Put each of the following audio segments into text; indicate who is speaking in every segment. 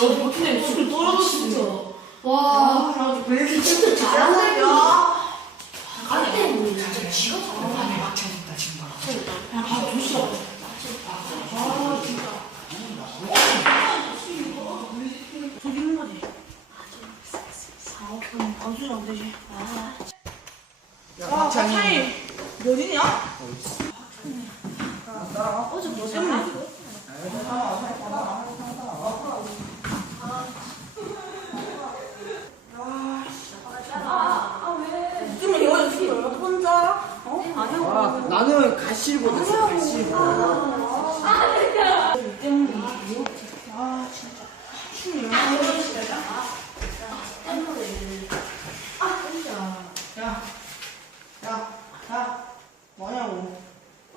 Speaker 1: 너 버튼에 술이 떨어졌어.
Speaker 2: 와, 왜 이렇게 진짜 잘하네.
Speaker 1: 아니,
Speaker 2: 진짜 지가 잘하네.
Speaker 3: 막혀있다 지금 봐라.
Speaker 1: 야, 아, 두 시간. 아, 진짜. 저기 있는 거지? 아, 그럼 안 되지. 아,
Speaker 3: 야
Speaker 1: 아? 어 아, 나는 가시를 못했어, 가시. 아, 아,
Speaker 3: 아, 아, 야, 야, 야, 뭐냐고.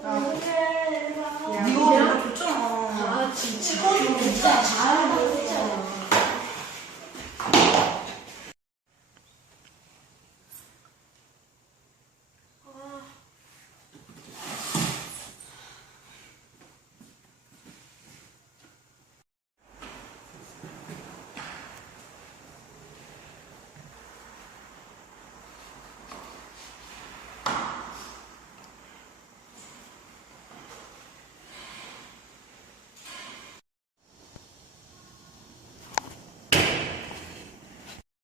Speaker 3: 야, 이거
Speaker 1: 줬잖아. 아, 진짜. 진짜 잘하고.